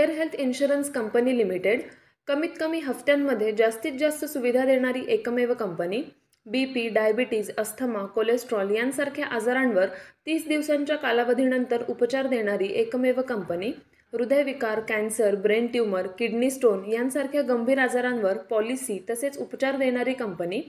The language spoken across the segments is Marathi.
Care health insurance company limited कमीत कमी हफ्त्यांमध्ये जास्तीत जास्त सुविधा देणारी एकमेव company. BP, diabetes, asthma, cholesterol यांसारख्या आजारांवर 30 दिवसांच्या कालावधीनंतर उपचार देणारी एकमेव कंपनी। हृदयविकार, cancer, brain tumour, kidney stone यांसारख्या गंभीर आजारांवर पॉलिसी तसेच उपचार देणारी कंपनी।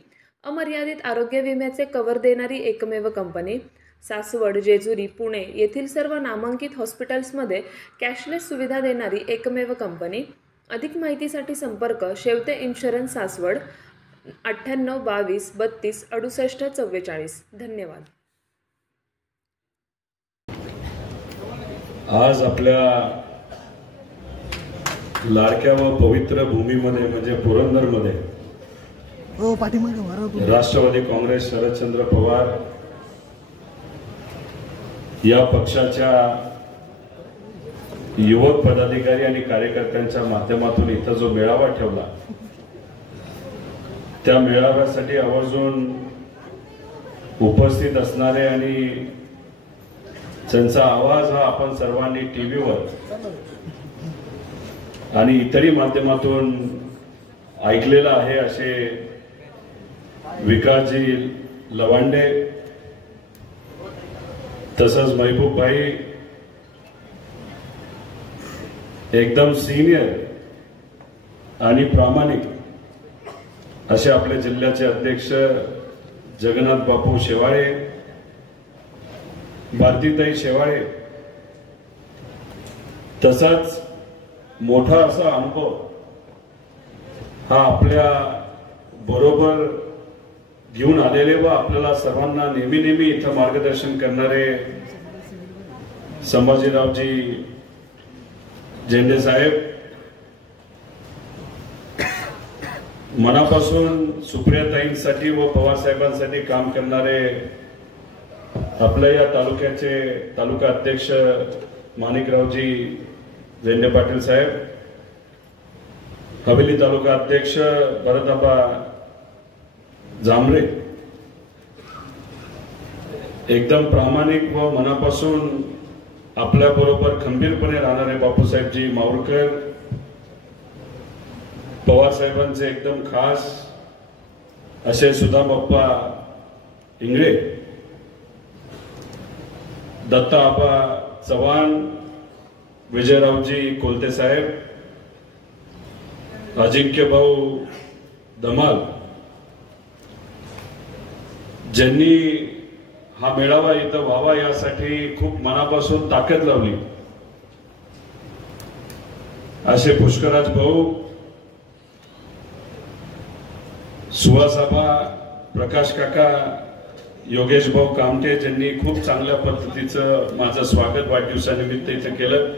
अमर्यादित आरोग्य विम्याचे कव्हर देणारी एकमेव कंपनी। सासवड, जेजुरी, पुणे येथील सर्व नामांकित हॉस्पिटल्समध्ये कॅशलेस सुविधा देणारी एकमेव कंपनी। अधिक माहितीसाठी संपर्क शेवते इन्शुरन्स, सासवड 98 22 32 68 44। धन्यवाद। आज आपल्या लाडक्या व पवित्र भूमीमध्ये म्हणजे पुरंदरमध्ये राष्ट्रवादी काँग्रेस शरदचंद्र पवार या पक्षाच्या युवक पदाधिकारी आणि कार्यकर्त्यांच्या माध्यमातून इथं जो मेळावा ठेवला, त्या मेळाव्यासाठी आवर्जून उपस्थित असणारे आणि त्यांचा आवाज हा आपण सर्वांनी टीव्हीवर आणि इतरही माध्यमातून ऐकलेला आहे असे विकासजी लवांडे, तसंच महबूब भाई, एकदम सिनियर आणि प्रामाणिक असे आपले जिल्ह्याचे अध्यक्ष जगन्नाथ बापू शेवाळे, भारतीताई शेवाळे, तसाच मोठा असा अनुभव हा आपल्या बरोबर घेऊन आलेले व आपल्याला सर्वांना नेहमी नेहमी इथं मार्गदर्शन करणारे संभाजीरावजी झेंडे साहेब, मनापासून सुप्रियाताईंसाठी व पवार साहेबांसाठी काम करणारे आपल्या या तालुक्याचे तालुका अध्यक्ष माणिकरावजी झेंडे पाटील साहेब, हवेली तालुका अध्यक्ष भरताबा जांभरे, एकदम प्रामाणिक व मनापासून आपल्या बरोबर खंबीरपणे राहणारे बापूसाहेबजी माऊरकर, पवार साहेबांचे एकदम खास असे सुधा बाप्पा इंगळे, दत्ता आबा चव्हाण, विजयरावजी कोलते साहेब, अजिंक्य भाऊ धमाल, ज्यांनी हा मेळावा इथं व्हावा यासाठी खूप मनापासून ताकद लावली असे पुष्कराज भाऊ, सुहासाबा, प्रकाश काका, योगेश भाऊ कामटे, ज्यांनी खूप चांगल्या पद्धतीचं माझं स्वागत वाढदिवसानिमित्त इथं केलं,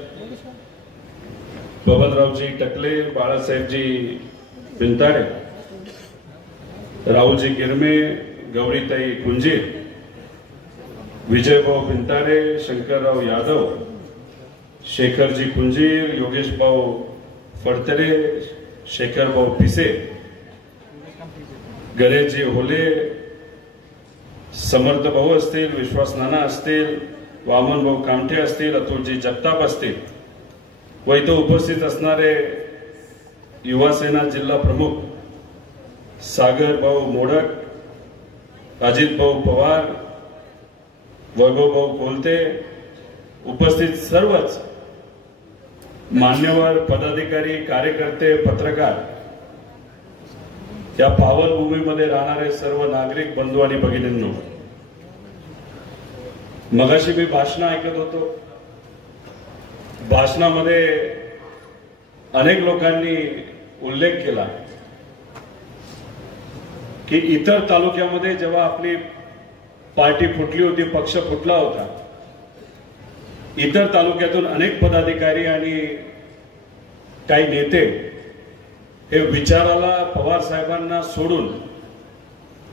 बबनरावजी टकले, बाळासाहेबजी बिंताडे, राहुलजी गिरमे, गौरीताई कुंजीर, विजयभाऊ बिंताडे, शंकरराव यादव, शेखरजी कुंजीर, योगेश भाऊ फडतरे, शेखरभाऊ पिसे, गणेशजी होले, समर्थ भाऊ असतील, विश्वास नाना असतील, वामन भाऊ कामठे असतील, अतुलजी जगताप असतील व इथं उपस्थित असणारे युवासेना जिल्हा प्रमुख सागर भाऊ मोडक, अजित भाऊ पवार, वैभव भाऊ कोलते, उपस्थित सर्वच मान्यवर पदाधिकारी, कार्यकर्ते, पत्रकार, या पावनभूमीमध्ये राहणारे सर्व नागरिक बंधू आणि भगिनींनो, मगाशी मी भाषण ऐकत होतो, भाषणामध्ये अनेक लोकांनी उल्लेख केला की इतर तालुक्यामध्ये जेव्हा आपली पार्टी फुटली होती, पक्ष फुटला होता, इतर तालुक्यातून अनेक पदाधिकारी आणि काही नेते हे विचाराला पवार साहेबांना सोडून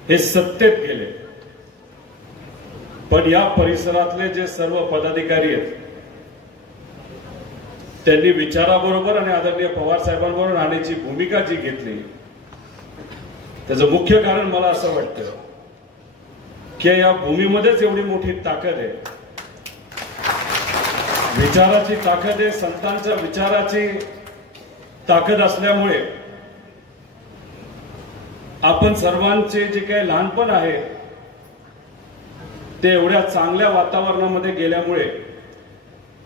हे सत्तेत गेले, पण या परिसरातले जे सर्व पदाधिकारी आहेत त्यांनी विचाराबरोबर आणि आदरणीय पवार साहेबांबरोबर राहण्याची भूमिका जी घेतली, त्याचं मुख्य कारण मला असं वाटतं की या भूमीमध्येच एवढी मोठी ताकद आहे विचाराची ताकद आहे, संतांच्या विचाराची ताकद असल्यामुळे आपण सर्वांचे जे काही लहानपण आहे ते एवढ्या चांगल्या वातावरणामध्ये गेल्यामुळे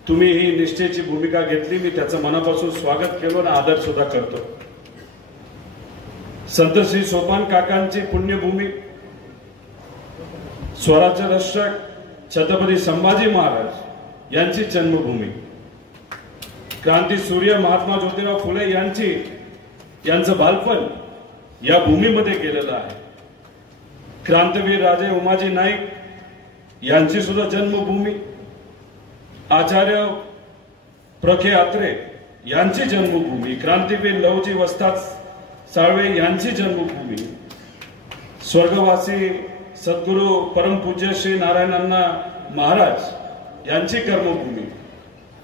तुम्ही ही निष्ठेची भूमिका घेतली. मी त्याचं मनापासून स्वागत केलं आणि आदर सुद्धा करतो. संत श्री सोपान काकांची पुण्यभूमी, स्वराज्य रक्षक छत्रपती संभाजी महाराज यांची जन्मभूमी, क्रांती सूर्य महात्मा ज्योतिराव फुले यांचं बालपण या भूमीमध्ये गेलेलं आहे. क्रांतीवीर राजे उमाजी नाईक यांची सुद्धा जन्मभूमी, आचार्य प्रखे अत्रे यांची जन्मभूमी, क्रांतीवीर लवजी वस्ताद साळवे यांची जन्मभूमी, स्वर्गवासी सद्गुरू परमपूज्य श्री नारायणांना महाराज यांची कर्मभूमी.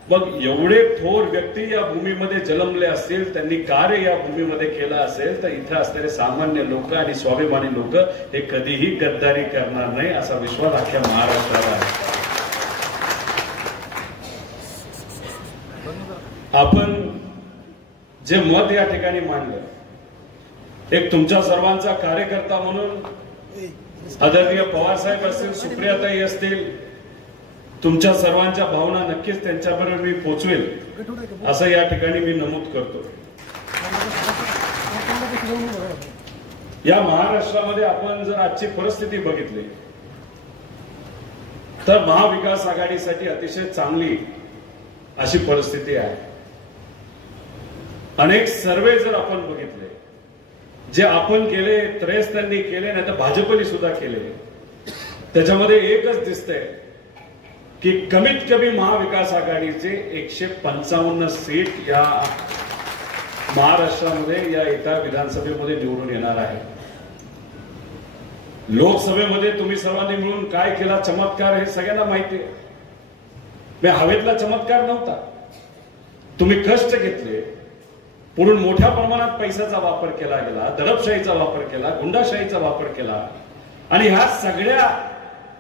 मग एवढे थोर व्यक्ती या भूमीमध्ये जन्मले असतील, त्यांनी कार्य या भूमीमध्ये केलं असेल, तर इथे असलेले सामान्य लोक आणि स्वाभिमानी लोक हे कधीही गद्दारी करणार नाही असा विश्वास अख्ख्या महाराष्ट्राला आहे. आपण जे मत या ठिकाणी मांडलं, एक तुमच्या सर्वांचा कार्यकर्ता म्हणून आदरणीय पवार साहेब असतील, सुप्रियाताई असतील, तुमच्या सर्वांच्या भावना नक्कीच त्यांच्याबरोबर मी पोचवेल असं या ठिकाणी मी नमूद करतो. या महाराष्ट्रामध्ये आपण जर आजची परिस्थिती बघितली तर महाविकास आघाडीसाठी अतिशय चांगली अशी परिस्थिती आहे. अनेक सर्वे जर आपण बघितले, जे आपण केले, त्रेस त्यांनी केले, नाही तर भाजपने सुद्धा केले, त्याच्यामध्ये एकच दिसतंय की कमीत कमी महाविकास आघाडीचे 155 सीट या महाराष्ट्रामध्ये या एका विधानसभेमध्ये निवडून येणार आहे. लोकसभेमध्ये तुम्ही सर्वांनी मिळून काय केला चमत्कार हे सगळ्यांना माहिती आहे. हवेतला चमत्कार नव्हता. तुम्ही कष्ट घेतले, पुढून मोठ्या प्रमाणात पैशाचा वापर केला गेला, दडपशाहीचा वापर केला, गुंडाशाहीचा वापर केला आणि ह्या सगळ्या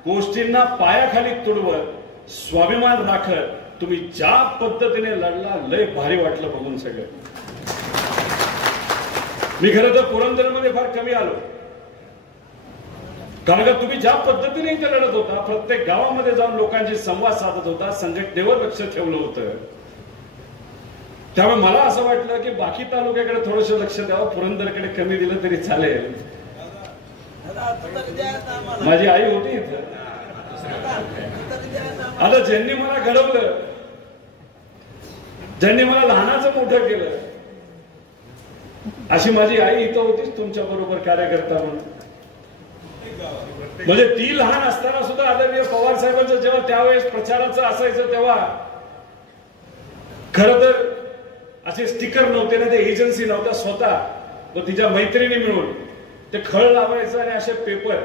गोष्टींना पायाखाली तुडवत स्वाभिमान राखत तुम्ही ज्या पद्धतीने लढला, लय भारी वाटलं बघून सगळं. मी खरं तर पुरंदरमध्ये फार कमी आलो, कारण का तुम्ही ज्या पद्धतीने इथे लढत होता, प्रत्येक गावामध्ये जाऊन लोकांशी संवाद साधत होता, संघटनेवर लक्ष ठेवलं होतं. त्यामुळे मला असं वाटलं की बाकी तालुक्याकडे थोडंसं लक्ष द्यावं, पुरंदरकडे कमी दिलं तरी चालेल. माझी आई होती इथं. आता ज्यांनी मला घडवलं, ज्यांनी मला लहानाचं मोठं केलं, अशी माझी आई इथं होतीच तुमच्या बरोबर कार्यकर्ता म्हणून. म्हणजे ती लहान असताना सुद्धा आदरणीय पवार साहेबांचं जेव्हा त्यावेळेस प्रचाराचं असायचं, तेव्हा खरं तर असे स्टिकर नव्हते ना, ते एजन्सी नव्हत्या, स्वतः व तिच्या मैत्रिणी मिळून ते खळ लावायचं आणि असे पेपर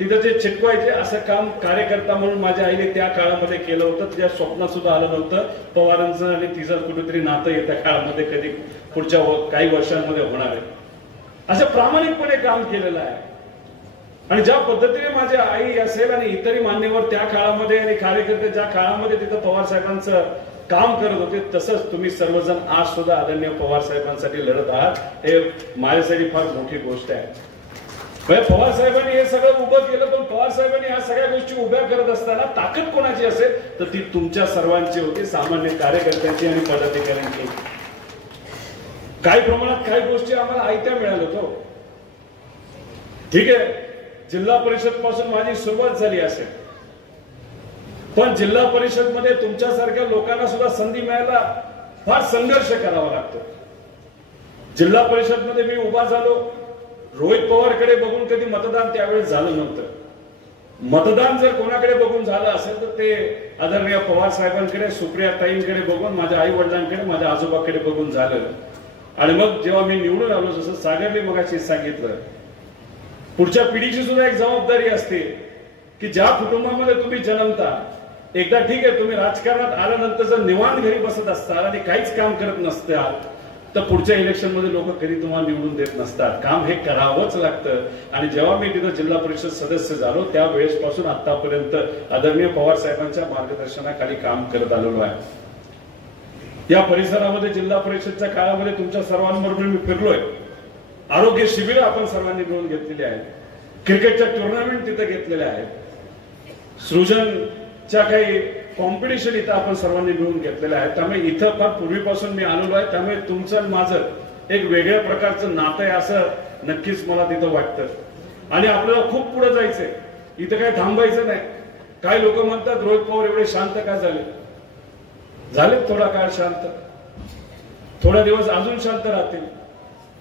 तिथं ते चिटकवायचे. असं काम कार्यकर्ता म्हणून माझ्या आईने त्या काळामध्ये केलं होतं. तिच्या स्वप्नात सुद्धा आलं नव्हतं पवारांचं आणि तिचं कुठेतरी नातं येत्या काळामध्ये कधी पुढच्या काही वर्षांमध्ये होणार आहे. असं प्रामाणिकपणे काम केलेलं आहे. आणि ज्या पद्धतीने माझी आई असेल आणि इतरही मान्यवर त्या काळामध्ये आणि कार्यकर्ते ज्या काळामध्ये तिथं पवार साहेबांचं काम करत होते, तसंच तुम्ही सर्वजण आज सुद्धा आदरणीय पवार साहेबांसाठी लढत आहात. हे माझ्यासाठी फार मोठी गोष्ट आहे. पवार साहेबांनी हे सगळं उभं केलं, पण पवार साहेबांनी ह्या सगळ्या गोष्टी उभ्या करत असताना ताकद कोणाची असेल तर ती तुमच्या सर्वांची होती, सामान्य कार्यकर्त्यांची आणि पदाधिकाऱ्यांची. काही प्रमाणात काही गोष्टी आम्हाला आयत्या मिळाल्या होतो. ठीक आहे, जिल्हा परिषद पासून माझी सुरुवात झाली असेल, पण जिल्हा परिषद मध्ये तुमच्यासारख्या लोकांना सुद्धा संधी मिळायला फार संघर्ष करावा लागतो. जिल्हा परिषद मध्ये मी उभा झालो, रोहित पवारकडे बघून कधी मतदान त्यावेळेस झालं नव्हतं. मतदान जर कोणाकडे बघून झालं असेल तर ते आदरणीय पवार साहेबांकडे, सुप्रियाताईंकडे बघून, माझ्या आई वडिलांकडे, माझ्या आजोबाकडे बघून झालं. आणि मग जेव्हा मी निवडून आलो, जसं सागरने मगाशी सांगितलं, पुढच्या पिढीची सुद्धा एक जबाबदारी असते की ज्या कुटुंबामध्ये तुम्ही जन्मता, एकदा ठीक आहे तुम्ही राजकारणात आल्यानंतर जर निवांत घरी बसत असताल आणि काहीच काम करत नसताल तर पुढच्या इलेक्शन मध्ये लोक कधी तुम्हाला निवडून देत नसतात. काम हे करावंच लागतं. आणि जेव्हा मी तिथं जिल्हा परिषद सदस्य झालो त्यावेळेसपासून आतापर्यंत आदरणीय पवार साहेबांच्या मार्गदर्शनाखाली काम करत आलेलो आहे. या परिसरामध्ये जिल्हा परिषदच्या काळामध्ये तुमच्या सर्वांबरोबर मी फिरलोय. आरोग्य शिबिर आपण सर्वांनी मिळून घेतलेली आहेत. क्रिकेटच्या टुर्नामेंट तिथे घेतलेल्या आहेत. सृजनच्या काही कॉम्पिटिशन इथं आपण सर्वांनी मिळून घेतलेल्या आहेत. त्यामुळे इथं फार पूर्वीपासून मी आलेलो आहे. त्यामुळे तुमचं आणि माझं एक वेगळ्या प्रकारचं नातं आहे असं नक्कीच मला तिथं वाटतं. आणि आपल्याला खूप पुढे जायचंय. इथं काही थांबायचं नाही. काही लोक म्हणतात रोहित पवार एवढे शांत का झाले थोडा काळ शांत, थोडा दिवस अजून शांत राहतील.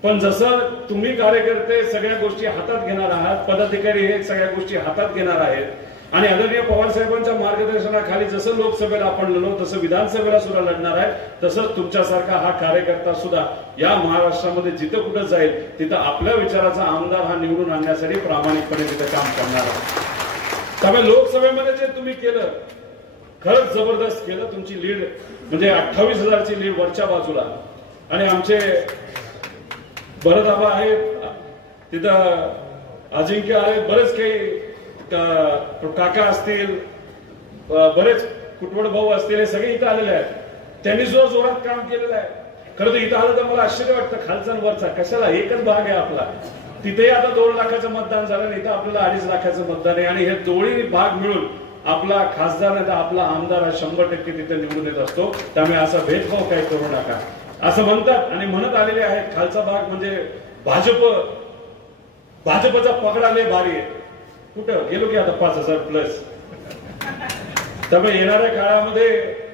पण जसं तुम्ही कार्यकर्ते सगळ्या गोष्टी हातात घेणार आहात, पदाधिकारी हे सगळ्या गोष्टी हातात घेणार आहेत आणि आदरणीय पवार साहेबांच्या मार्गदर्शनाखाली जसं लोकसभेला आपण लढलो तसं विधानसभेला सुद्धा लढणार आहे. तसंच तुमच्यासारखा हा कार्यकर्ता सुद्धा या महाराष्ट्रामध्ये जिथं कुठं जाईल तिथं आपल्या विचाराचा आमदार हा निवडून आणण्यासाठी प्रामाणिकपणे तिथं काम करणार आहे. त्यामुळे लोकसभेमध्ये जे तुम्ही केलं खरंच जबरदस्त केलं. तुमची लीड म्हणजे 28,000ची लीड वरच्या बाजूला. आणि आमचे भरतआबा आहेत तिथं, अजिंक्य आहेत, बरेच काही काका असतील, बरेच कुटवड भाऊ असतील, हे सगळे इथं आलेले आहेत. त्यांनी सुद्धा जोरात काम केलेलं आहे. खरं तर इथं आलं तर मला आश्चर्य वाटतं खालचा आणि वरचा कशाला, एकच भाग आहे आपला. तिथेही आता 2 लाखाचं मतदान झालं आणि इथं आपल्याला 2.5 लाखाचं मतदान आहे. आणि हे दोन्ही भाग मिळून आपला खासदार नाही तर आपला आमदार हा 100% तिथे निवडून येत असतो. त्यामुळे असा भेदभाव काही करू नका असं म्हणतात आणि म्हणत आलेले आहेत. खालचा भाग म्हणजे भाजपचा पगडा लय भारी आहे. कुठं गेलो की आता 5,000 प्लस. त्यामुळे येणाऱ्या काळामध्ये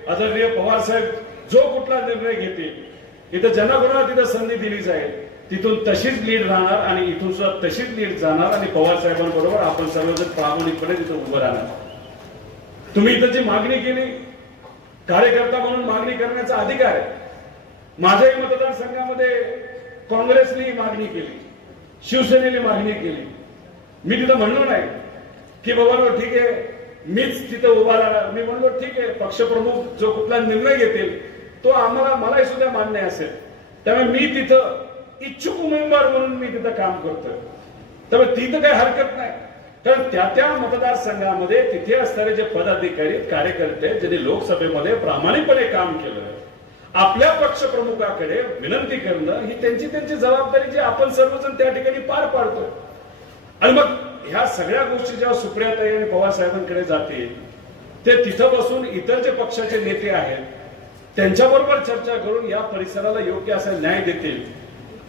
आदरणीय पवार साहेब जो कुठला निर्णय घेतील इथं जनागोराला तिथं संधी दिली जाईल. तिथून तशीच लीड राहणार आणि इथून सुद्धा तशीच लीड जाणार आणि पवार साहेबांबरोबर आपण सर्वजण प्रामाणिकपणे तिथं उभं राहणार. तुम्ही इथं जी मागणी केली कार्यकर्ता म्हणून मागणी करण्याचा अधिकार आहे. माझ्याही मतदारसंघामध्ये काँग्रेसने मागणी केली, शिवसेनेने मागणी केली. मी तिथं म्हणलो नाही की बाबा ठीक आहे मीच तिथं उभा राहणार. मी म्हणलो ठीक आहे पक्षप्रमुख जो कुठला निर्णय घेतील तो मलाही सुद्धा मान्य असेल. त्यामुळे मी तिथं इच्छुक उमेदवार म्हणून मी तिथं काम करतोय. त्यामुळे तिथं काही हरकत नाही. कारण त्या मतदारसंघामध्ये तिथे असणारे जे पदाधिकारी कार्यकर्ते ज्यांनी लोकसभेमध्ये प्रामाणिकपणे काम केलं आपल्या पक्षप्रमुखाकडे विनंती करणं ही त्यांची जबाबदारी जी आपण सर्वजण त्या ठिकाणी पार पाडतोय. आणि मग ह्या सगळ्या गोष्टी जेव्हा सुप्रियाताई आणि पवार साहेबांकडे जातील ते तिथं बसून इतर जे पक्षाचे नेते आहेत त्यांच्याबरोबर चर्चा करून या परिसराला योग्य असा न्याय देतील.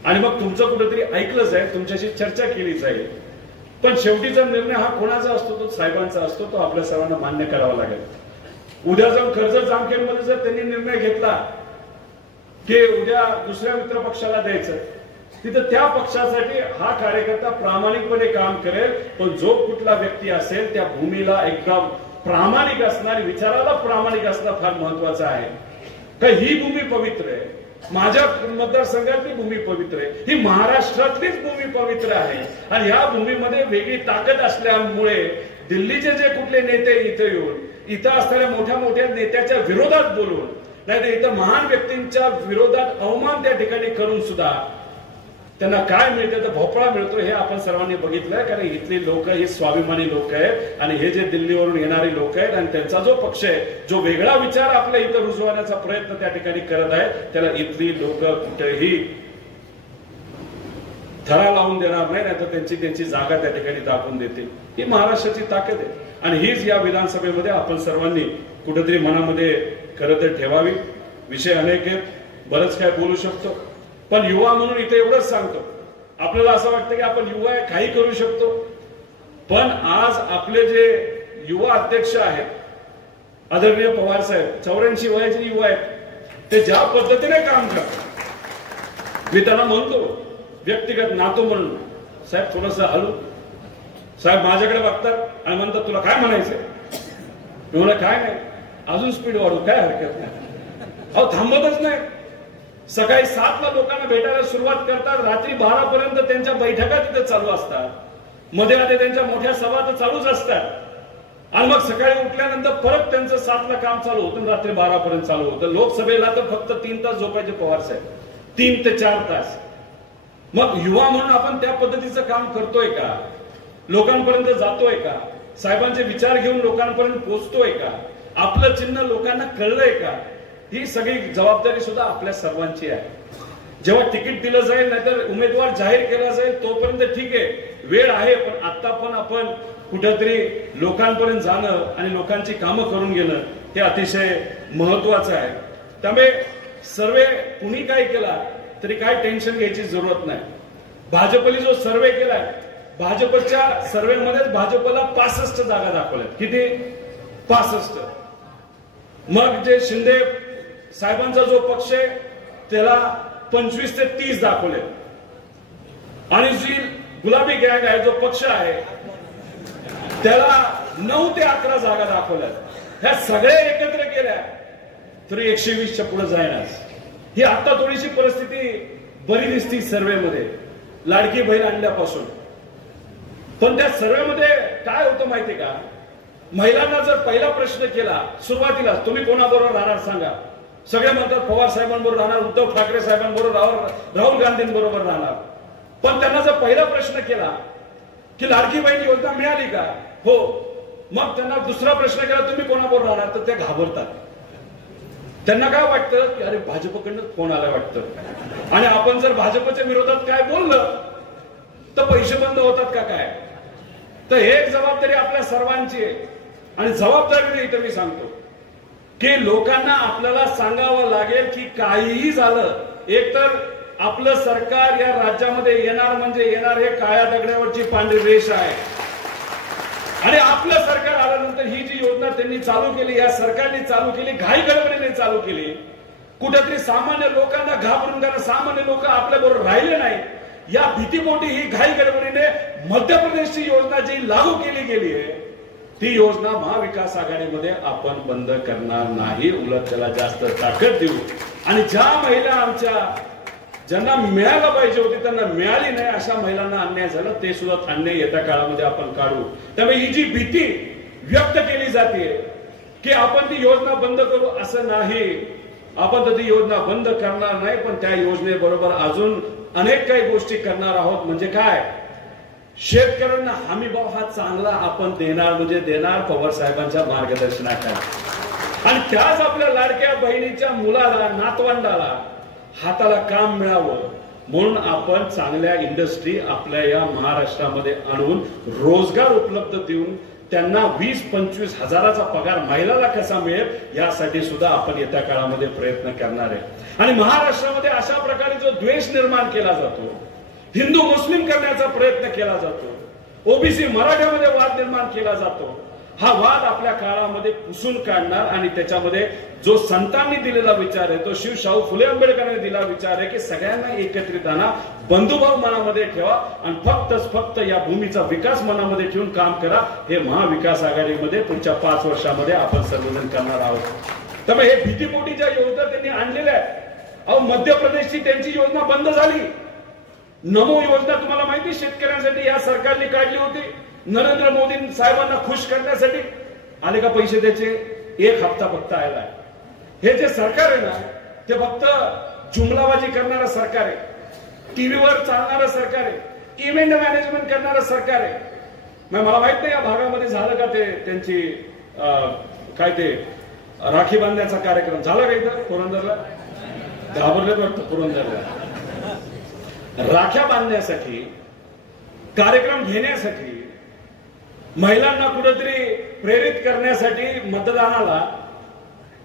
आणि मग तुमचं कुठेतरी ऐकलं जाईल, तुमच्याशी चर्चा केली जाईल. पण शेवटीचा निर्णय हा कोणाचा असतो तो साहेबांचा असतो. तो आपल्या सर्वांना मान्य करावा लागेल. उद्या जाऊन कर्जत जामखेडमध्ये जर त्यांनी निर्णय घेतला की उद्या दुसऱ्या मित्र पक्षाला द्यायचं तिथं त्या पक्षासाठी हा कार्यकर्ता प्रामाणिकपणे काम करेल. पण जो कुठला व्यक्ती असेल त्या भूमीला एकदम प्रामाणिक असणार, विचाराला प्रामाणिक असणं फार महत्वाचं आहे. का ही भूमी पवित्र आहे. माझ्या मतदारसंघातली भूमी पवित्र आहे. ही महाराष्ट्रातलीच भूमी पवित्र आहे. आणि या भूमीमध्ये वेगळी ताकद असल्यामुळे दिल्लीचे जे कुठले नेते इथे येऊन इथं असणाऱ्या मोठ्या मोठ्या नेत्याच्या विरोधात बोलून नाहीतर इथं महान व्यक्तींच्या विरोधात अवमान त्या ठिकाणी करून सुद्धा त्यांना काय मिळतं तर भोपळा मिळतो हे आपण सर्वांनी बघितलंय. कारण इथली लोक ही स्वाभिमानी लोक आहेत आणि हे जे दिल्लीवरून येणारी लोक आहेत आणि त्यांचा जो पक्ष आहे जो वेगळा विचार आपल्या इथं रुजवण्याचा प्रयत्न त्या ठिकाणी करत आहे त्याला इथली लोक कुठेही थरा लावून देणार नाही. नाहीतर त्यांची जागा त्या ठिकाणी दाखवून देतील. ही महाराष्ट्राची ताकद आहे आणि हीच या विधानसभेमध्ये आपण सर्वांनी कुठेतरी मनामध्ये खरं तर ठेवावी. विषय अनेक आहेत, बरंच काय बोलू शकतो. पण युवा म्हणून इथे एवढंच सांगतो आपल्याला असं वाटतं की आपण युवा आहे काही करू शकतो. पण आज आपले जे युवा अध्यक्ष आहेत आदरणीय पवार साहेब 84 वयाचे युवा आहेत ते ज्या पद्धतीने काम करतात मी त्यांना म्हणतो व्यक्तिगत नातो म्हणून साहेब थोडस हलू. साहेब माझ्याकडे बघतात आणि म्हणतात तुला काय म्हणायचंय. मी म्हणलं काय नाही अजून स्पीड वाढू काय हरकत नाही. अहो थांबतच नाही. सकाळी 7ला लोकांना भेटायला सुरुवात करतात. रात्री 12 पर्यंत त्यांच्या बैठका तिथे चालू असतात. मध्ये मध्ये त्यांच्या मोठ्या सभा तर चालूच असतात. आणि मग सकाळी उठल्यानंतर परत त्यांचं 7ला काम चालू होतं रात्री 12 पर्यंत चालू होतं. लोकसभेला तर फक्त 3 तास झोपायचे पवार साहेब 3 ते 4 तास. मग युवा म्हणून आपण त्या पद्धतीचं काम करतोय का. लोकांपर्यंत जातोय का. साहेबांचे विचार घेऊन लोकांपर्यंत पोहोचतोय का. आपलं चिन्ह लोकांना कळलंय का. ही सगळी जबाबदारी सुद्धा आपल्या सर्वांची आहे. जेव्हा तिकीट दिलं जाईल नाहीतर उमेदवार जाहीर केला जाईल तोपर्यंत ठीक आहे, वेळ आहे, पण आता पण आपण कुठेतरी लोकांपर्यंत जाणं आणि लोकांची कामं करून घेणं हे अतिशय महत्वाचं आहे. त्यामुळे सर्वे कुणी काय केला तरी काय टेन्शन घ्यायची जरूरत नाही. भाजपने जो सर्वे केलाय, भाजपच्या सर्वेमध्येच भाजपला 65 जागा दाखवल्यात. किती? 65. मग जे शिंदे साहेबांचा जो पक्ष आहे त्याला 25 ते 30 दाखवले आणि जी गुलाबी गँग आहे जो पक्ष आहे त्याला 9 ते 11 जागा दाखवल्यात. ह्या सगळ्या एकत्र केल्या तरी 120च्या पुढे जाईनाच. ही आता थोडीशी परिस्थिती बरी दिसती सर्वेमध्ये लाडकी बहीण आणल्यापासून. पण त्या सर्वेमध्ये काय होतं माहितीये का, महिलांना जर पहिला प्रश्न केला सुरुवातीला तुम्ही कोणाबरोबर राहणार सांगा, सगळे म्हणतात पवार साहेबांबरोबर राहणार, उद्धव ठाकरे साहेबांबरोबर, राहुल गांधींबरोबर राहणार. पण त्यांना जर पहिला प्रश्न केला की लाडकी बहीण योजना मिळाली का, हो, मग त्यांना दुसरा प्रश्न केला तुम्ही कोणाबरोबर राहणार, तर ते घाबरतात. त्यांना काय वाटतं की अरे भाजपकडनं फोन आला वाटतं आणि आपण जर भाजपच्या विरोधात काय बोललं तर पैसे बंद होतात का काय. तर एक जबाबदारी आपल्या सर्वांची आहे आणि जबाबदारी इथं मी सांगतो की लोकांना आपल्याला सांगावं लागेल की काहीही झालं, एकतर आपलं सरकार या राज्यामध्ये येणार म्हणजे येणार, हे काळ्या दगडावरची पांढरी रेष आहे. आणि आपलं सरकार आल्यानंतर ही जी योजना त्यांनी चालू केली, या सरकारने चालू केली, घाई गडबडीने चालू केली, कुठेतरी सामान्य लोकांना घाबरून, कारण सामान्य लोक आपल्या बरोबर राहिले नाही, या भीतीपोटी ही घाई गडबडीने मध्य प्रदेशची योजना जी लागू केली गेली आहे ती योजना महाविकास आघाडीमध्ये आपण बंद करणार नाही, उलट त्याला जास्त ताकद देऊ. आणि ज्या महिला आमच्या ज्यांना मिळायला पाहिजे होती त्यांना मिळाली नाही, अशा महिलांना अन्याय झाला, ते सुद्धा अन्याय येत्या काळामध्ये आपण काढू. त्यामुळे ही जी भीती व्यक्त केली जाते की आपण ती योजना बंद करू, असं नाही. आपण तर ती योजना बंद करणार नाही, पण त्या योजनेबरोबर अजून अनेक काही गोष्टी करणार आहोत. म्हणजे काय, शेतकऱ्यांना हमी भाव हा चांगला आपण देणार, म्हणजे देणार पवार साहेबांच्या मार्गदर्शनाखाली. आणि त्याच आपल्या लाडक्या बहिणीच्या मुलाला, नातवंडाला हाताला काम मिळावं म्हणून आपण चांगल्या इंडस्ट्री आपल्या या महाराष्ट्रामध्ये आणून रोजगार उपलब्ध देऊन त्यांना 20-25 हजाराचा पगार महिलाला कसा मिळेल यासाठी सुद्धा आपण येत्या काळामध्ये प्रयत्न करणार आहे. आणि महाराष्ट्रामध्ये अशा प्रकारे जो द्वेष निर्माण केला जातो, हिंदू मुस्लिम करण्याचा प्रयत्न केला जातो, ओबीसी मराठ्यामध्ये वाद निर्माण केला जातो, हा वाद आपल्या काळामध्ये पुसून काढणार. आणि त्याच्यामध्ये जो संतांनी दिलेला विचार आहे, तो शिवशाहू फुले आंबेडकरांनी दिला विचार आहे की सगळ्यांना एकत्रित आणा, बंधुभाव मनामध्ये ठेवा आणि फक्त या भूमीचा विकास मनामध्ये ठेवून काम करा. हे महाविकास आघाडीमध्ये पुढच्या 5 वर्षामध्ये आपण सर्वजण करणार आहोत. त्यामुळे हे भीतीपोटी ज्या योजना त्यांनी आणलेल्या आहेत, अहो मध्य प्रदेशची त्यांची योजना बंद झाली. नमो योजना तुम्हाला माहिती शेतकऱ्यांसाठी या सरकारने काढली होती, नरेंद्र मोदी साहेबांना खुश करण्यासाठी. आले का पैसे त्याचे? 1 हप्ता फक्त आलाय. हे जे सरकार आहे ना ते फक्त जुमलाबाजी करणारं सरकार आहे, टीव्हीवर चालणारं सरकार आहे, इव्हेंट मॅनेजमेंट करणारं सरकार आहे. मला माहित नाही या भागामध्ये झालं का ते त्यांची काय ते राखी बांधण्याचा कार्यक्रम झाला का इथं पुरंदरला? घाबरलेच वाटतं पुरंदरला. राख्या बांधण्यासाठी, कार्यक्रम घेण्यासाठी, महिलांना कुठेतरी प्रेरित करण्यासाठी मतदानाला,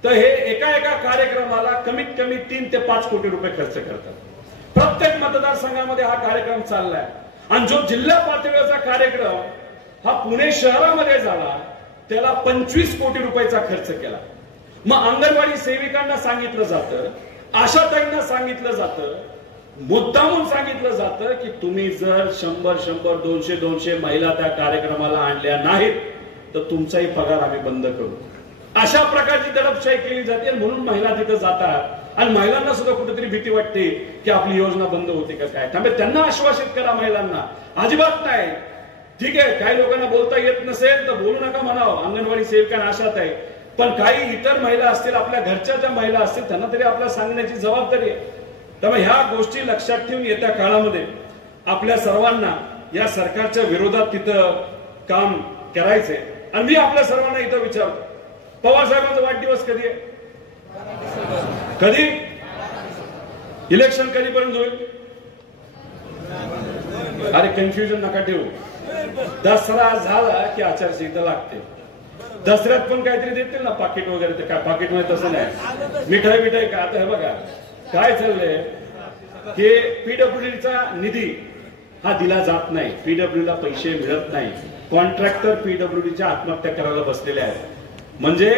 तर हे एका कार्यक्रमाला कमीत कमी 3 ते 5 कोटी रुपये खर्च करतात. प्रत्येक मतदारसंघामध्ये हा कार्यक्रम चाललाय. आणि जो जिल्हा पातळीवरचा कार्यक्रम हा पुणे शहरामध्ये झाला त्याला 25 कोटी रुपयाचा खर्च केला. मग अंगणवाडी सेविकांना सांगितलं जातं, आशाताईंना सांगितलं जातं, मुद्दामून सांगितलं जातं की तुम्ही जर 100, 200 महिला त्या कार्यक्रमाला आणल्या नाहीत तर तुमचाही पगार आम्ही बंद करू. अशा प्रकारची दडपशाही केली जाते. म्हणून महिला तिथं जातात आणि महिलांना सुद्धा कुठेतरी भीती वाटते की आपली योजना बंद होते का काय. त्यामुळे त्यांना आश्वासित करा महिलांना, अजिबात नाही. ठीक आहे, काही लोकांना बोलता येत नसेल तर बोलू नका म्हणावं, अंगणवाडी सेविकांना आशात आहे. पण काही इतर महिला असतील, आपल्या घरच्या ज्या महिला असतील त्यांना तरी आपल्याला सांगण्याची जबाबदारी आहे. त्यामुळे ह्या गोष्टी लक्षात ठेवून येत्या काळामध्ये आपल्या सर्वांना या सरकारच्या विरोधात तिथं काम करायचंय. आणि मी आपल्या सर्वांना इथं विचारतो, पवार साहेबांचा वाढदिवस कधी आहे? कधी? इलेक्शन कधीपर्यंत होईल? अरे कन्फ्युजन नका ठेवू. दसरा झाला की आचारसंहिता लागते. दसऱ्यात पण काहीतरी देतील ना पाकिट वगैरे. ते काय पाकिट मध्ये तसं नाही, मिठाई मिठाई का. आता हे बघा काय चाललंय की पीडब्ल्यूडीचा निधी हा दिला जात नाही, पीडब्ल्यूडीला पैसे मिळत नाही. कॉन्ट्रॅक्टर पीडब्ल्यूडीच्या आत्महत्या करायला बसलेले आहेत. म्हणजे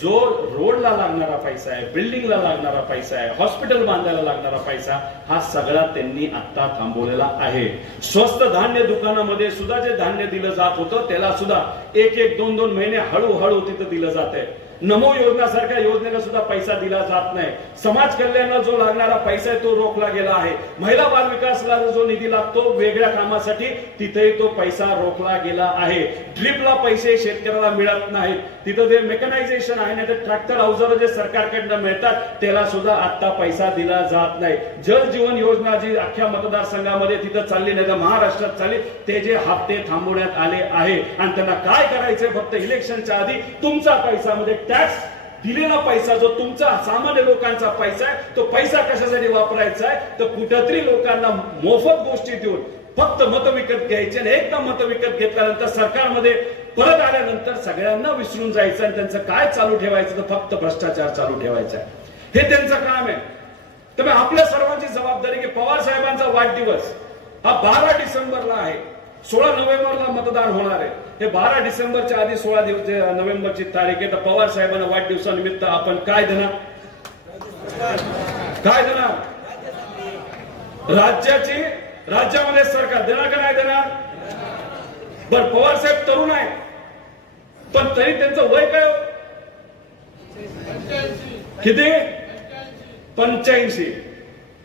जो रोडला लागणारा पैसा आहे, बिल्डिंगला लागणारा पैसा आहे, हॉस्पिटल बांधायला लागणारा पैसा, हा सगळा त्यांनी आता थांबवलेला आहे. स्वस्त धान्य दुकानामध्ये सुद्धा जे धान्य दिलं जात होतं त्याला सुद्धा एक एक दोन दोन महिने हळूहळू तिथं दिलं जात आहे. नमो योजनासारख्या योजनेला सुद्धा पैसा दिला जात नाही. समाज कल्याणाला जो लागणारा पैसा आहे तो रोखला गेला आहे. महिला बाल विकासला जो निधी लागतो वेगळ्या कामासाठी तिथेही तो पैसा रोखला गेला आहे. ड्रीपला पैसे शेतकऱ्याला मिळत नाहीत. तिथं जे मेकनायझेशन आहे ना, ते ट्रॅक्टर अवजारं जे सरकारकडनं मिळतात त्याला सुद्धा आता पैसा दिला जात नाही. जल जीवन योजना जी अख्ख्या मतदारसंघामध्ये तिथं चालली नाही तर महाराष्ट्रात चालली, ते जे हप्ते थांबवण्यात आले आहे. आणि त्यांना काय करायचंय, फक्त इलेक्शनच्या आधी तुमचा पैसा म्हणजे टॅक्स दिलेला पैसा जो तुमचा सामान्य लोकांचा पैसा आहे तो पैसा कशासाठी वापरायचा आहे, तर कुठेतरी लोकांना मोफत गोष्टी देऊन फक्त मत विकत घ्यायचे. आणि एकदा मत विकत घेतल्यानंतर सरकारमध्ये परत आल्यानंतर सगळ्यांना विसरून जायचं आणि त्यांचं काय चालू ठेवायचं, तर फक्त भ्रष्टाचार चालू ठेवायचा आहे. हे त्यांचं काम आहे. त्यामुळे आपल्या सर्वांची जबाबदारी की पवार साहेबांचा वाढदिवस हा 12 डिसेंबरला आहे. 16 नोव्हेंबरला मतदान होणार आहे. हे 12 डिसेंबरच्या आधी 16 नोव्हेंबरची तारीख आहे. तर पवार साहेबांना वाढदिवसानिमित्त आपण काय देणार? काय देणार? राज्यामध्ये सरकार देणार का नाही देणार? बर, पवार साहेब तरुण आहे पण तरी त्यांचं वय काय? किती? 85.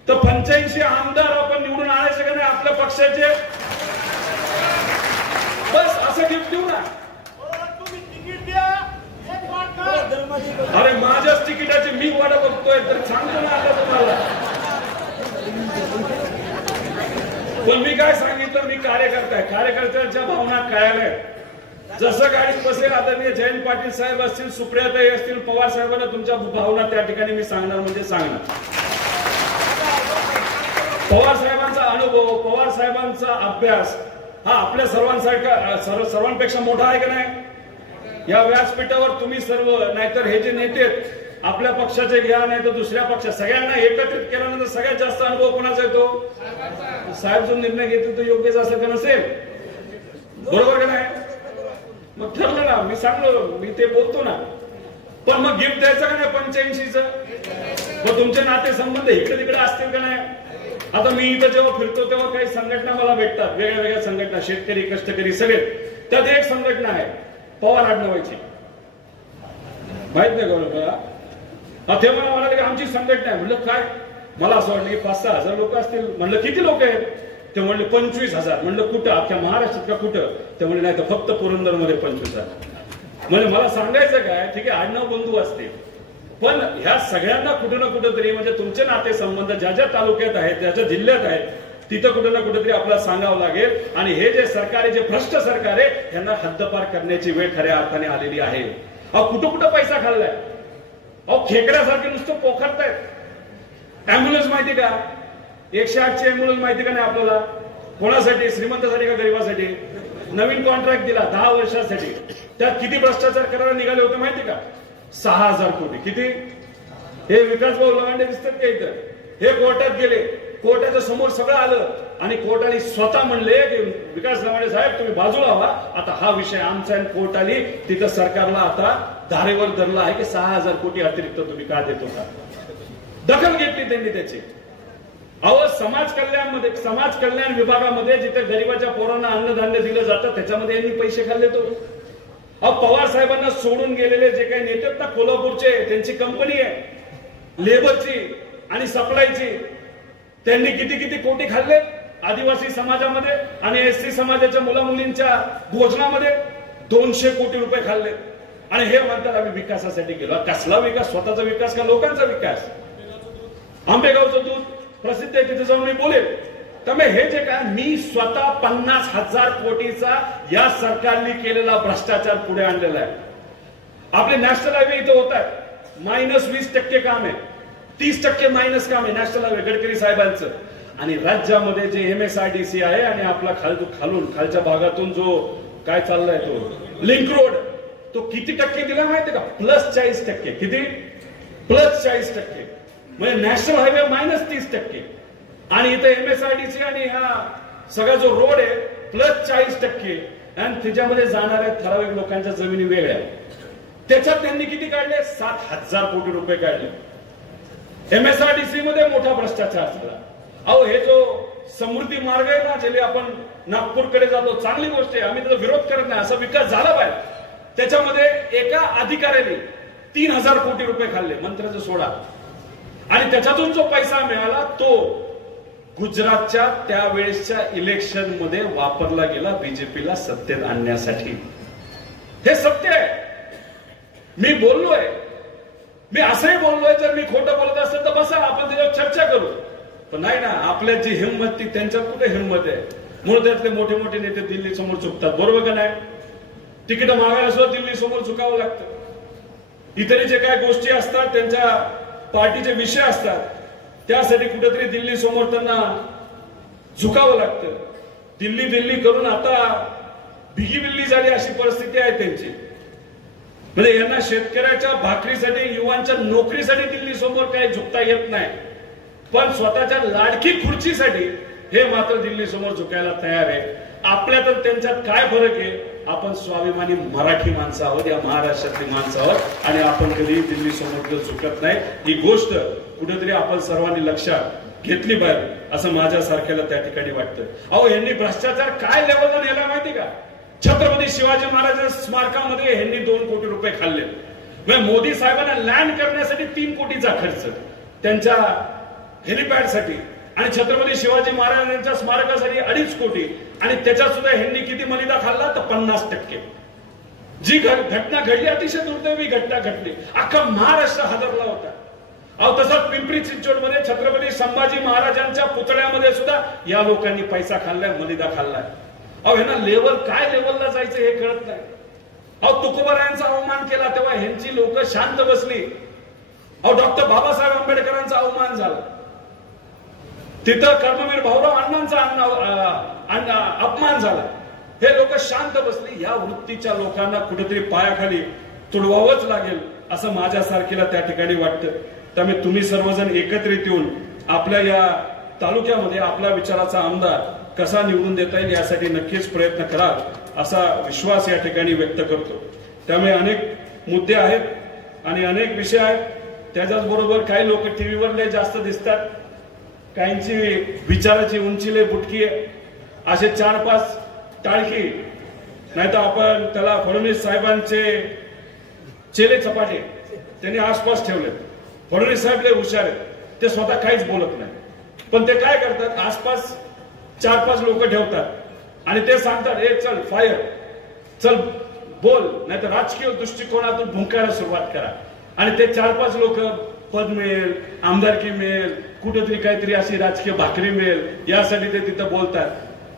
तर 85 आमदार आपण निवडून आणायचे का नाही आपल्या पक्षाचे? बस असं गिफ्ट देऊ ना. अरे माझ्याच तिकिटाची मी वाट बघतोय तर सांगतो ना आता तुम्हाला. पण मी काय सांगितलं, मी कार्यकर्ता आहे. कार्यकर्त्यांच्या भावना कळाल्या. जसं गाडीत बसेल आदरणीय जयंत पाटील साहेब असतील, सुप्रियाताई असतील, पवार साहेबांना तुमच्या भावना त्या ठिकाणी मी सांगणार म्हणजे सांगणार. पवार साहेबांचा अनुभव, पवार साहेबांचा अभ्यास हा आपल्या सर्वांपेक्षा मोठा आहे का नाही? या व्यासपीठावर तुम्ही सर्व, नाहीतर हे जे नेते आपल्या पक्षाचे घ्या नाही तर दुसऱ्या पक्षा, सगळ्यांना एकत्रित केल्यानंतर सगळ्यात जास्त अनुभव कोणाचा येतो? साहेब जो निर्णय घेतो तो योग्यच असेल का नसेल? बरोबर का नाही? मग ठरलं ना, मी सांगलो, मी ते बोलतो ना. पण मग गिफ्ट द्यायचं का नाही 85चं? मग तुमचे नाते संबंध इकडे तिकडे असतील का नाही? आता मी इथं जेव्हा फिरतो तेव्हा काही संघटना मला भेटतात, वेगळ्या वेगळ्या संघटना, शेतकरी, कष्टकरी सगळे. त्यात एक संघटना आहे पवार आडनावाची, माहित नाही का? ते मला म्हणाले की आमची संघटना आहे. म्हणलं काय? मला असं वाटलं की 5-6 हजार लोक असतील. म्हणलं किती लोक आहेत? ते म्हणले 25,000. म्हणलं कुठं? अख्ख्या महाराष्ट्रात का कुठं? ते म्हणले नाही तर फक्त पुरंदरमध्ये 25,000. म्हणजे मला सांगायचं काय, ठीक आहे आडनाव बंधू असते पण ह्या सगळ्यांना कुठं ना कुठं तरी म्हणजे तुमचे नाते संबंध ज्या ज्या तालुक्यात आहेत, ज्या ज्या जिल्ह्यात आहेत, तिथं कुठं ना कुठेतरी आपल्याला सांगावं लागेल. आणि हे जे सरकार आहे, जे भ्रष्ट सरकार आहे, यांना हद्दपार करण्याची वेळ खऱ्या अर्थाने आलेली आहे. अहो कुठं कुठं पैसा खाल्लाय? अहो खेकड्यासारखे नुसतं पोखरतायत. अँब्युलन्स माहिती का? 108ची अँब्युलन्स माहिती का नाही आपल्याला? कोणासाठी? श्रीमंतासाठी का गरीबासाठी? नवीन कॉन्ट्रॅक्ट दिला 10 वर्षासाठी. त्यात किती भ्रष्टाचार करायला निघाले होते माहिती का? 6,000 कोटी. किती? हे विकास भाऊ लवांडे दिसतात का इथं? हे कोर्टात गेले, कोर्टाच्या समोर सगळं आलं आणि कोर्टाने स्वतः म्हणले की विकास लवांडे साहेब तुम्ही बाजूला व्हा, आता हा विषय आमचा आहे. कोर्ट आली तिथं सरकारला आता धारेवर धरला आहे की 6,000 कोटी अतिरिक्त तुम्ही का देतो का? दखल घेतली त्यांनी त्याची. अहो समाज कल्याण विभागामध्ये जिथे गरीबाच्या पोरांना अन्नधान्य दिलं जातं त्याच्यामध्ये यांनी पैसे खाल्ले. तो अहो पवार साहेबांना सोडून गेलेले जे काही नेते ना कोल्हापूरचे, त्यांची कंपनी आहे लेबरची आणि सप्लायची, त्यांनी किती किती कोटी खाल्ले आदिवासी समाजामध्ये आणि एससी समाजाच्या मुला मुलींच्या भोजनामध्ये 200 कोटी रुपये खाल्ले. आणि हे म्हणतात आम्ही विकासासाठी गेलो. कसला विकास? स्वतःचा विकास का लोकांचा विकास? आंबेगावचं दूध प्रसिद्ध आहे, तिथे जाऊन मी बोलेल. त्यामुळे हे जे काय, मी स्वतः 50,000 कोटीचा या सरकारने केलेला भ्रष्टाचार पुढे आणलेला आहे. आपले नॅशनल हायवे इथं होत आहे, -20% काम आहे. 30% मायनस काम आहे नॅशनल हायवे गडकरी साहेबांचं. आणि राज्यामध्ये जे MSRDC आहे आणि आपला खालच्या भागातून जो काय चाललाय तो लिंक रोड, तो किती टक्के दिला माहितीये का? +40%. किती? +40%. म्हणजे नॅशनल हायवे -30%. आणि इथे MSRDC आणि हा सगळा जो रोड आहे +40%. आणि त्याच्यामध्ये जाणाऱ्या ठराविक लोकांच्या जमिनी वेगळ्या. त्याच्यात त्यांनी किती काढले? 7,000 कोटी रुपये काढले. MSRDC मध्ये मोठा भ्रष्टाचार झाला. अहो, हे जो समृद्धी मार्ग आहे ना, ज्याला आपण नागपूरकडे जातो, चांगली गोष्ट आहे, आम्ही त्याचा विरोध करत नाही, असा विकास झाला पाहिजे. त्याच्यामध्ये एका अधिकाऱ्याने 3,000 कोटी रुपये खाल्ले, मंत्र्याचं सोडा. आणि त्याच्यातून जो पैसा मिळाला तो गुजरातच्या त्यावेळेसच्या इलेक्शन मध्ये वापरला गेला बीजेपीला सत्तेत आणण्यासाठी. हे सत्य आहे. मी बोललोय, मी असंही बोललोय, जर मी खोटं बोलत असेल तर बसा, आपण त्याच्यावर चर्चा करू. पण नाही ना, आपल्यात जी हिंमत ती त्यांच्यात कुठे हिंमत आहे. म्हणून त्यातले मोठे मोठे नेते दिल्ली समोर चुकतात. बरोबर का नाही? तिकीट मागायला सुद्धा दिल्ली समोर चुकावं लागतं. इतर जे काय गोष्टी असतात, त्यांच्या पार्टीचे विषय असतात, त्यासाठी कुठेतरी दिल्ली समोर त्यांना झुकावं लागतं. दिल्ली करून आता भिगी बिल्ली झाली अशी परिस्थिती आहे त्यांची. म्हणजे यांना शेतकऱ्याच्या भाकरीसाठी, युवांच्या नोकरीसाठी दिल्ली समोर काही झुकता येत नाही. पण स्वतःच्या लाडकी खुर्चीसाठी हे मात्र दिल्ली समोर झुकायला तयार आहे. आपल्यात त्यांच्यात काय फरक आहे? आपण स्वाभिमानी मराठी माणसं आहोत, या महाराष्ट्रातली माणसं आहोत, आणि आपण कधी दिल्ली समोर झुकत नाही. ही गोष्ट कुठेतरी आपण सर्वांनी लक्षात घेतली पाहिजे, असं माझ्यासारख्याला त्या ठिकाणी वाटतं. अहो, यांनी भ्रष्टाचार काय लेवलला नेला माहिती का? छत्रपती शिवाजी महाराजांच्या स्मारकामध्ये यांनी 2 कोटी रुपये खाल्ले. मोदी साहेबांना लँड करण्यासाठी 3 कोटीचा खर्च त्यांच्या हेलिपॅडसाठी, आणि छत्रपती शिवाजी महाराजांच्या स्मारकासाठी 2.5 कोटी. आणि त्याच्यात सुद्धा ह्यांनी किती मलिदा खाल्ला? तर 50%. जी घटना घडली, अतिशय दुर्दैवी घटना घडली, अख्खा महाराष्ट्र हादरला होता. अहो, तसंच पिंपरी चिंचवडमध्ये छत्रपती संभाजी महाराजांच्या पुतळ्यामध्ये सुद्धा या लोकांनी पैसा खाल्लाय, मलिदा खाल्लाय. अहो, ह्यांना लेवल काय लेवलला जायचं हे कळत नाही. अहो, तुकोबारायांचा अवमान केला तेव्हा ह्यांची लोक शांत बसली. अहो, डॉक्टर बाबासाहेब आंबेडकरांचा अवमान झाला, तिथं कर्मवीर भाऊराव अण्णांचा अपमान झाला, हे लोक शांत बसली. या वृत्तीच्या लोकांना कुठेतरी पायाखाली तुडवावंच लागेल असं माझ्यासारखीला त्या ठिकाणी वाटतं. त्यामुळे तुम्ही सर्वजण एकत्रित येऊन आपल्या या तालुक्यामध्ये आपल्या विचाराचा आमदार कसा निवडून देता येईल यासाठी नक्कीच प्रयत्न कराल असा विश्वास या ठिकाणी व्यक्त करतो. त्यामुळे अनेक मुद्दे आहेत आणि अनेक विषय आहेत. त्याच्याच बरोबर काही लोक टीव्हीवर लय जास्त दिसतात, काहींची विचाराची उंची लय बुटकी आहे, असे 4-5 टाळकी. नाहीतर आपण त्याला फडणवीस साहेबांचे चेले चपाटे त्यांनी आसपास ठेवले. फडणवीस साहेब लय हुशार आहेत, ते स्वतः काहीच बोलत नाही, पण ते काय करतात, आसपास 4-5 लोक ठेवतात आणि ते सांगतात, ए चल फायर, चल बोल, नाहीतर राजकीय दृष्टिकोनातून भुंकायला सुरुवात करा. आणि ते 4-5 लोक पद मिळेल, आमदारकी मिळेल, कुठेतरी काहीतरी अशी राजकीय भाकरी मिळेल यासाठी ते तिथं बोलतात.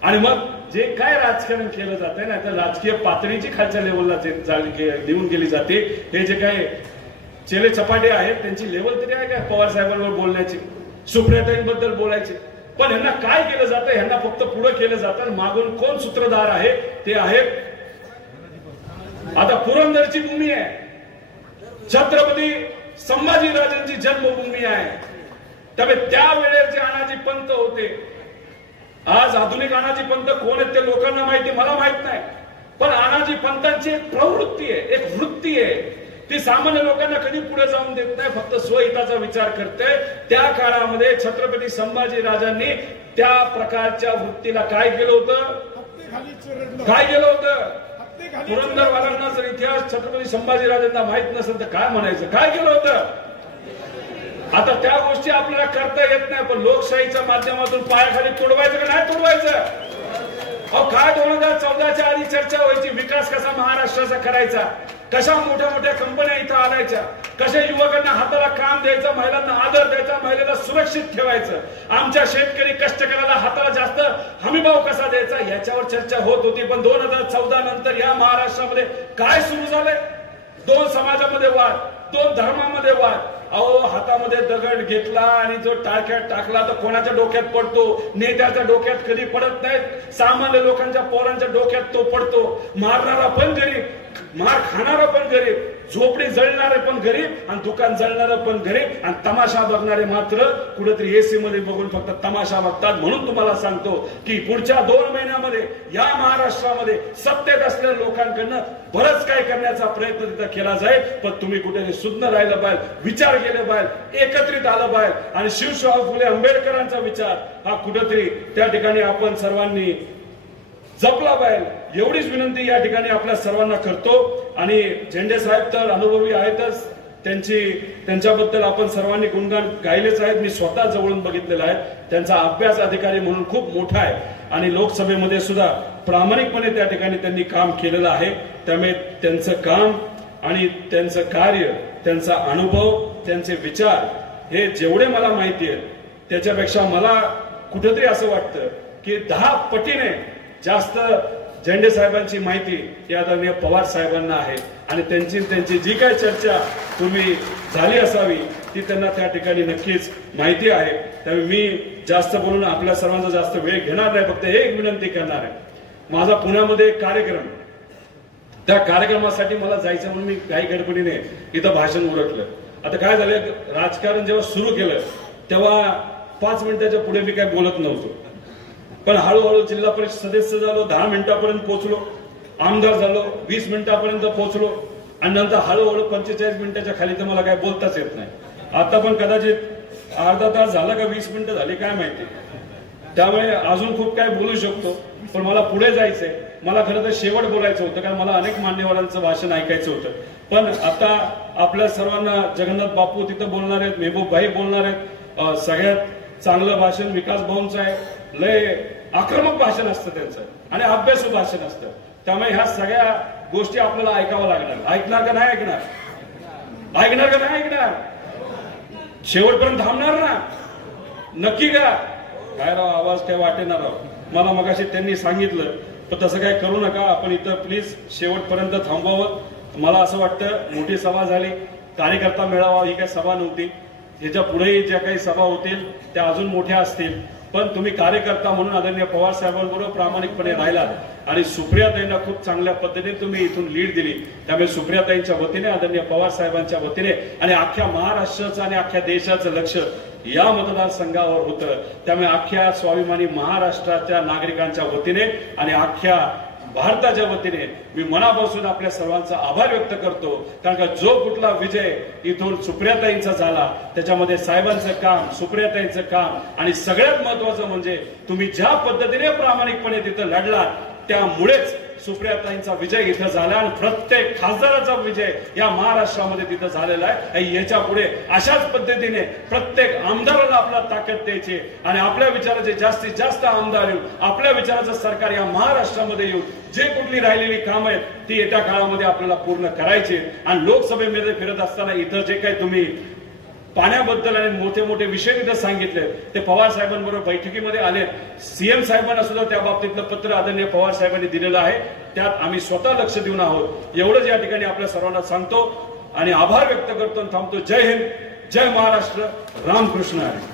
आणि मग जे काय राजकारण केलं जाते ना, तर राजकीय पातळीची खालच्या लेवलला देऊन गेली जाते. हे जे काय चेले चपाटे आहेत त्यांची लेवल तरी आहे का पवार साहेबांवर बोलण्याची, सुप्रियाताईंबद्दल बोलायची? पण ह्यांना काय केलं जातं? ह्यांना फक्त पुढे केलं जातं. मागून कोण सूत्रधार आहे? ते आहेत आता पुरंदरची भूमी आहे, छत्रपती संभाजीराजांची जन्मभूमी आहे. त्यामुळे त्यावेळेस जे अनाजी पंत होते, आज आधुनिक अनाजी पंत कोण आहेत ते लोकांना माहिती, मला माहित नाही. पण अनाजी पंतांची एक प्रवृत्ती आहे, एक वृत्ती आहे, ती सामान्य लोकांना कधी पुढे जाऊन देत नाही, फक्त स्वहिताचा विचार करते. त्या काळामध्ये छत्रपती संभाजी राजांनी त्या प्रकारच्या वृत्तीला काय केलं होतं? काय केलं होतं? पुरंदरवाल्यांना जर इतिहास छत्रपती संभाजी राजांना माहित नसेल तर काय म्हणायचं? काय केलं होतं? आता त्या गोष्टी आपल्याला करता येत नाही, पण लोकशाहीच्या माध्यमातून पायाखाली तुडवायचं का नाही तुडवायचं? अहो, काय 2014च्या आधी चर्चा व्हायची, विकास कसा महाराष्ट्राचा करायचा, कशा मोठ्या मोठ्या कंपन्या इथं आणायच्या, कशा युवकांना हाताला काम द्यायचं, महिलांना आदर द्यायचा, महिलेला सुरक्षित ठेवायचं, आमच्या शेतकरी कष्टकऱ्याला हाताला जास्त हमीभाव कसा द्यायचा, याच्यावर चर्चा होत होती. पण 2014 नंतर या महाराष्ट्रामध्ये काय सुरू झालंय? 2 समाजामध्ये वाद, तो धर्मामध्ये वाद. अहो, हातामध्ये दगड घेतला आणि जो टाळक्यात टाकला तर कोणाच्या डोक्यात पडतो? नेत्याच्या डोक्यात कधी पडत नाहीत, सामान्य लोकांच्या पोरांच्या डोक्यात तो पडतो. मारणारा पण गरीब, मार खाणारा पण गरीब, झोपडी जळणारे पण गरीब आणि दुकान जळणारं पण गरीब आणि तमाशा बघणारे मात्र कुठेतरी एसी मध्ये बघून फक्त तमाशा बघतात. म्हणून तुम्हाला सांगतो की पुढच्या 2 महिन्यामध्ये या महाराष्ट्रामध्ये सत्तेत असलेल्या लोकांकडनं बरंच काही करण्याचा प्रयत्न तिथं केला जाईल. पण तुम्ही कुठेतरी सुज्ञ राहिलं पाहिजे, विचार केले पाहिजे, एकत्रित आलं पाहिजे आणि शिवशाहू फुले आंबेडकरांचा विचार हा कुठेतरी त्या ठिकाणी आपण सर्वांनी जपला पाहिजे. एवढीच विनंती या ठिकाणी आपल्या सर्वांना करतो. आणि झेंडे साहेब तर अनुभवी आहेतच, त्यांच्याबद्दल आपण सर्वांनी गुणगान गायलेच आहेत. मी स्वतः जवळून बघितलेला आहे. त्यांचा अभ्यास अधिकारी म्हणून खूप मोठा आहे आणि लोकसभेमध्ये सुद्धा प्रामाणिकपणे त्या ठिकाणी त्यांनी काम केलेलं आहे. त्यामुळे त्यांचं काम आणि त्यांचं कार्य, त्यांचा अनुभव, त्यांचे विचार हे जेवढे मला माहिती आहे त्याच्यापेक्षा मला कुठेतरी असं वाटतं की 10 पटीने जास्त झेंडे साहेबांची माहिती या आदरणीय पवार साहेबांना आहे. आणि त्यांची जी काय चर्चा तुम्ही झाली असावी ती त्यांना त्या ठिकाणी नक्कीच माहिती आहे. त्यामुळे मी जास्त बोलून आपल्या सर्वांचा जास्त वेळ घेणार नाही. फक्त एक विनंती करणार आहे. माझा पुण्यामध्ये एक कार्यक्रम, त्या कार्यक्रमासाठी मला जायचं म्हणून मी काही गडबडीने इथं भाषण उरकलं. आता काय झालं, राजकारण जेव्हा सुरू केलं तेव्हा 5 मिनिटाच्या पुढे मी काय बोलत नव्हतो. पण हळूहळू जिल्हा परिषद सदस्य झालो, 10 मिनिटापर्यंत पोहोचलो, आमदार झालो, 20 मिनिटापर्यंत पोहोचलो आणि नंतर हळूहळू 45 मिनिटाच्या खाली तर मला काय बोलताच येत नाही. आता पण कदाचित अर्धा तास झाला का 20 मिनिटं झाली काय माहिती. त्यामुळे अजून खूप काय बोलू शकतो पण मला पुढे जायचंय. मला खरं तर शेवट बोलायचं होतं कारण मला अनेक मान्यवरांचं भाषण ऐकायचं होतं. पण आता आपल्या सर्वांना जगन्नाथ बापू तिथं बोलणार आहेत, मेहबूब भाई बोलणार आहेत. सगळ्यात चांगलं भाषण विकास भाऊंचं आहे. लय आक्रमक भाषण असतं त्यांचं आणि अभ्यासू भाषण असतं. त्यामुळे ह्या सगळ्या गोष्टी आपल्याला ऐकावं लागणार. ऐकणार का नाही ऐकणार? ऐकणार का नाही ऐकणार? शेवटपर्यंत थांबणार ना? नक्की का? काय राव, आवाज काय वाटेणार राव. मला मगाशी त्यांनी सांगितलं पण तसं काय करू नका. आपण इथं प्लीज शेवटपर्यंत थांबवावं. मला असं वाटतं मोठी सभा झाली, कार्यकर्ता मेळावा ही काही सभा नव्हती. ह्याच्या पुढेही ज्या काही सभा होतील त्या अजून मोठ्या असतील. पण तुम्ही कार्यकर्ता म्हणून आदरणीय पवार साहेबांबरोबर प्रामाणिकपणे राहिलात आणि सुप्रियाताईंना खूप चांगल्या पद्धतीने तुम्ही इथून लीड दिली. त्यामुळे सुप्रियाताईंच्या वतीने, आदरणीय पवार साहेबांच्या वतीने आणि अख्ख्या महाराष्ट्राचं आणि अख्ख्या देशाचं लक्ष या मतदारसंघावर होतं. त्यामुळे अख्ख्या स्वाभिमानी महाराष्ट्राच्या नागरिकांच्या वतीने आणि अख्ख्या भारताच्या वतीने मी मनापासून आपल्या सर्वांचा आभार व्यक्त करतो. कारण का जो कुठला विजय इथून सुप्रियाताईंचा झाला त्याच्यामध्ये साहेबांचं काम, सुप्रियाताईंचं काम आणि सगळ्यात महत्वाचं म्हणजे तुम्ही ज्या पद्धतीने प्रामाणिकपणे तिथं लढलात त्यामुळेच सुप्रियाताईंचा विजय इथं झाला आणि प्रत्येक खासदाराचा विजय या महाराष्ट्रामध्ये तिथं झालेला आहे. याच्या पुढे अशाच पद्धतीने प्रत्येक आमदाराला आपला ताकद द्यायची आणि आपल्या विचाराचे जास्तीत जास्त आमदार येऊन आपल्या विचाराचं सरकार या महाराष्ट्रामध्ये येऊन जे कुठली राहिलेली कामं आहेत ती येत्या काळामध्ये आपल्याला पूर्ण करायची. आणि लोकसभेमध्ये फिरत असताना इथं जे काही तुम्ही पाण्याबद्दल आणि मोठे मोठे विषय तिथं सांगितले ते पवार साहेबांबरोबर बैठकीमध्ये आले. सीएम साहेबांना सुद्धा त्या बाबतीतलं पत्र आदरणीय पवार साहेबांनी दिलेलं आहे. त्यात आम्ही स्वतः लक्ष देऊन आहोत. एवढंच या ठिकाणी आपल्या सर्वांना सांगतो आणि आभार व्यक्त करतो आणि थांबतो. जय हिंद, जय महाराष्ट्र, रामकृष्ण हरी.